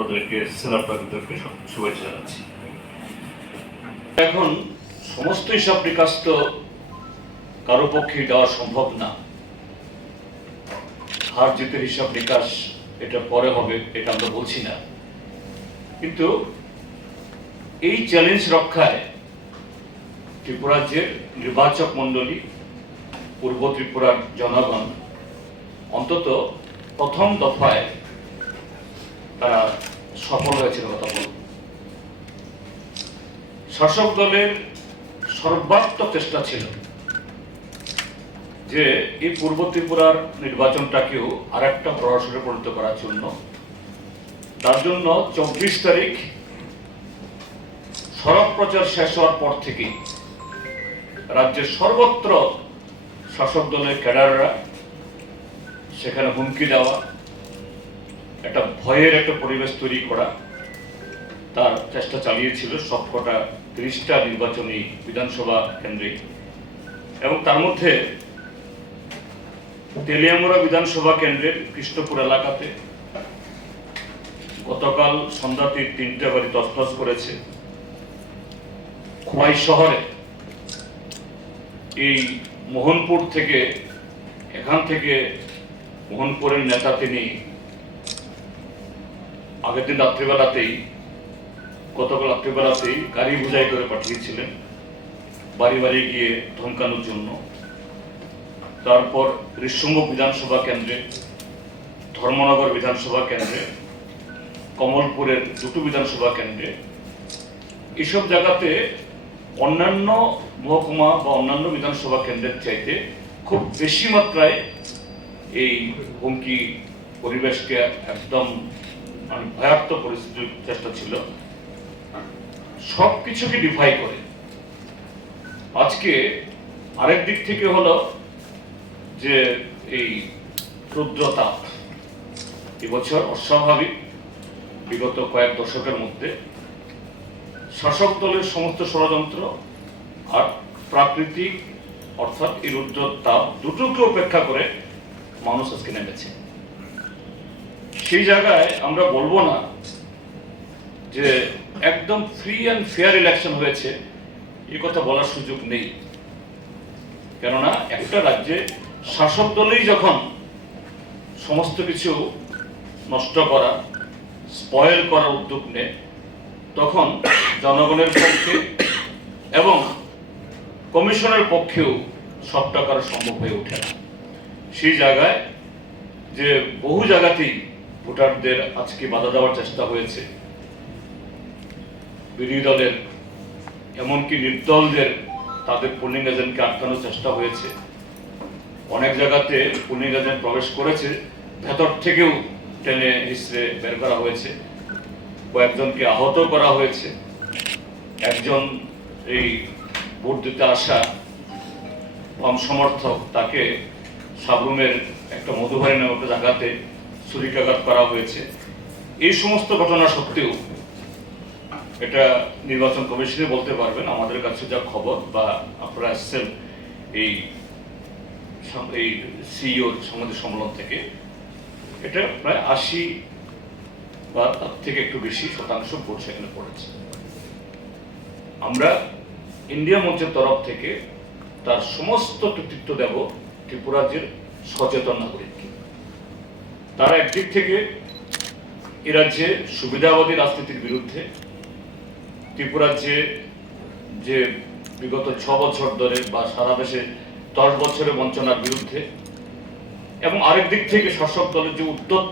আপনাদেরকে সেনাপ্রাকৃতকে শুভেচ্ছা জানাচ্ছি। এখন সমস্ত হিসাব নিকাশ তো কারো পক্ষে দেওয়া সম্ভব না। হার জিতের হিসাব নিকাশ এটা পরে হবে, এটা আমরা বলছি না, কিন্তু এই চ্যালেঞ্জ রক্ষায় ত্রিপুরা রাজ্যের নির্বাচক মন্ডলী, পূর্ব ত্রিপুরার জনগণ অন্তত প্রথম দফায় তারা সফল হয়েছিল কথা বলব। শাসক দলের সর্বাত্মক চেষ্টা ছিল যে এই পূর্ব ত্রিপুরার নির্বাচনটাকেও আর একটা প্রহসনে পরিণত করার জন্য। তার জন্য 24 তারিখ সড়ক প্রচার শেষ হওয়ার পর থেকে রাজ্যের সর্বত্র শাসক দলের ক্যাডাররা সেখানে হুমকি দেওয়া, একটা ভয়ের একটা পরিবেশ তৈরি করা তার চেষ্টা চালিয়েছিল সবকটা 30টা নির্বাচনী বিধানসভা কেন্দ্রে। এবং তার মধ্যে তেলিয়ামুড়া বিধানসভা কেন্দ্রের কৃষ্ণপুর এলাকাতে গতকাল সন্ধ্যাতে 3টে বাড়ি তছনছ করেছে। খোয়াই শহরে এই মোহনপুর থেকে, এখান থেকে মোহনপুরের নেতা তিনি আগের দিন রাত্রিবেলাতেই, গতকাল রাত্রিবেলাতেই গাড়ি বোঝাই করে পাঠিয়েছিলেন বাড়ি বাড়ি গিয়ে ধমকানোর জন্য। তারপর ঋষিমুখ বিধানসভা কেন্দ্রে, ধর্মনগর বিধানসভা কেন্দ্রে, কমলপুরের 2টো বিধানসভা কেন্দ্রে, এসব জায়গাতে অন্যান্য মহকুমা বা অন্যান্য বিধানসভা কেন্দ্রের চাইতে খুব বেশি মাত্রায় এই হুমকি পরিবেশকে একদম ভয়ার্থ পরিস্থিতির চেষ্টা ছিল। সবকিছুকে ডিফাই করে আজকে আরেক দিক থেকে হলো যে এই রুদ্রতাপ এবছর অস্বাভাবিক। বিগত কয়েক দশকের মধ্যে শাসক দলের সমস্ত ষড়যন্ত্র আর প্রাকৃতিক অর্থাৎ এই রুদ্রতাপ দুটোকে উপেক্ষা করে মানুষ আজকে নেমেছে। সেই জায়গায় আমরা বলবো না যে একদম ফ্রি অ্যান্ড ফেয়ার ইলেকশন হয়েছে, এই কথা বলার সুযোগ নেই। কেননা একটা রাজ্যে শাসক দলেই যখন সমস্ত কিছু নষ্ট করা, স্পয়েল করার উদ্যোগ নেয়, তখন জনগণের পক্ষে এবং কমিশনের পক্ষেও সবটা করা সম্ভব হয়ে ওঠে না। সেই জায়গায় যে বহু জায়গাতেই ভোটারদের আজকে বাধা দেওয়ার চেষ্টা হয়েছে, বিরোধী দলের এমনকি নির্দলদের তাদের পোলিং এজেন্টকে আটকানোর চেষ্টা হয়েছে। অনেক জায়গাতে পোলিং এজেন্ট প্রবেশ করেছে, ভেতর থেকেও টেনে হিসড়ে বের করা হয়েছে, কয়েকজনকে আহত করা হয়েছে। একজন এই ভোট দিতে আসা বাম সমর্থক, তাকে সাবরুমের একটা মধুবাড়ি নামক একটা জায়গাতে ছুরিকাঘাত করা হয়েছে। এই সমস্ত ঘটনা সত্ত্বেও এটা নির্বাচন কমিশনে বলতে পারবেন, আমাদের কাছে যা খবর বা আপনারা আসছেন এই সিইওর সাংবাদিক সম্মেলন থেকে, এটা প্রায় 80 বা তার থেকে একটু বেশি শতাংশ ভোট সেখানে পড়েছে। আমরা ইন্ডিয়া মঞ্চের তরফ থেকে তার সমস্ত কৃতিত্ব দেব ত্রিপুরা রাজ্যের সচেতন নাগরিককে। তারা একদিক থেকে এ রাজ্যে সুবিধাবাদী রাজনীতির বিরুদ্ধে, ত্রিপুরা রাজ্যে যে বিগত 6 বছর ধরে বা সারা দেশে 10 বছরের বঞ্চনার বিরুদ্ধে, এবং আরেক দিক থেকে শাসক দলের যে উদ্যোগ